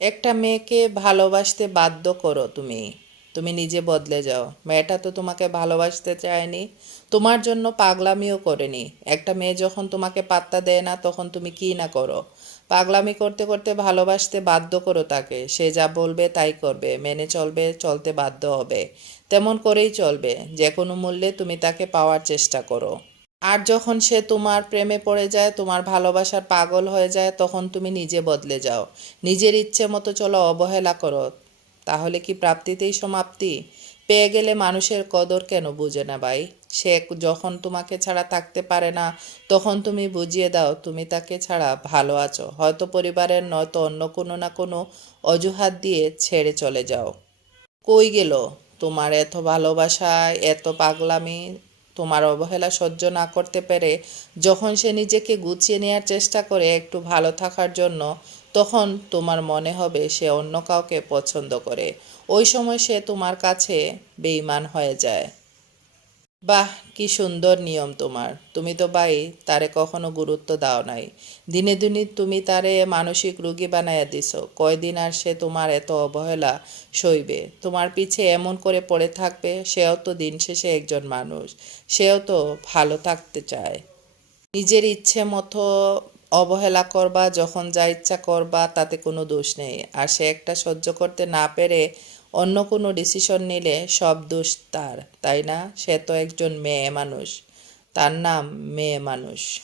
একটা মেয়েকে ভালোবাসতে বাধ্য করো তুমি। তুমি নিজে বদলে যাও। মেয়েটা তো তোমাকে ভালোবাসতে চায়নি। তোমার জন্য পাগলামিও করেনি। একটা মেয়ে যখন তোমাকে পাত্তা দেয় না, তখন তুমি কি না করো? পাগলামি করতে করতে ভালোবাসতে বাধ্য করো তাকে। সে যা বলবে তাই করবে। মেনে চলবে, চলতে বাধ্য হবে। তেমন করেই চলবে। যে কোনো মূল্যে তুমি তাকে পাওয়ার চেষ্টা করো। আর যখন সে তোমার প্রেমে পড়ে যায়, তোমার ভালোবাসার পাগল হয়ে যায়, তখন তুমি নিজে বদলে যাও। নিজের ইচ্ছে মতো চলো অবহেলা করো। তাহলে কি প্রাপ্তিতেই সমাপ্তি? পেয়ে গেলে মানুষের কদর কেন বুঝে না ভাই? সে যখন তোমাকে ছাড়া থাকতে পারে না, তখন তুমি বুঝিয়ে দাও, তুমি তাকে ছাড়া ভালো আছো। হয়তো পরিবারের নয়তো অন্য কোনো না কোনো অজুহাত দিয়ে ছেড়ে চলে যাও। কই গেল? তোমার এত ভালোবাসায় এত পাগলামি তোমার অবহেলা সহ্য না করতে পেরে যখন সে নিজেকে গুছিয়ে নেওয়ার চেষ্টা করে একটু ভালো থাকার জন্য, তখন তোমার মনে হবে সে অন্য কাউকে পছন্দ করে। ওই সময় সে তোমার কাছে বেঈমান হয়ে যায়। বাহ, কি সুন্দর নিয়ম তোমার। তুমি তো বাই তারে কখনো গুরুত্ব দাও নাই। দিনে দিনে তুমি তারে মানসিক রোগী বানাইয়া দিছ। কয়দিন আর সে তোমার এত অবহেলা সইবে? তোমার পিছে এমন করে পড়ে থাকবে, সেও তো দিন শেষে একজন মানুষ। সেও তো ভালো থাকতে চায়। নিজের ইচ্ছে মতো অবহেলা করবা, যখন যা ইচ্ছা করবা, তাতে কোনো দোষ নেই। আর সে একটা সহ্য করতে না পেরে অন্য কোনো ডিসিশন নিলে সব দোষ তার, তাই না? সে তো একজন মেয়ে মানুষ। তার নাম মেয়ে মানুষ।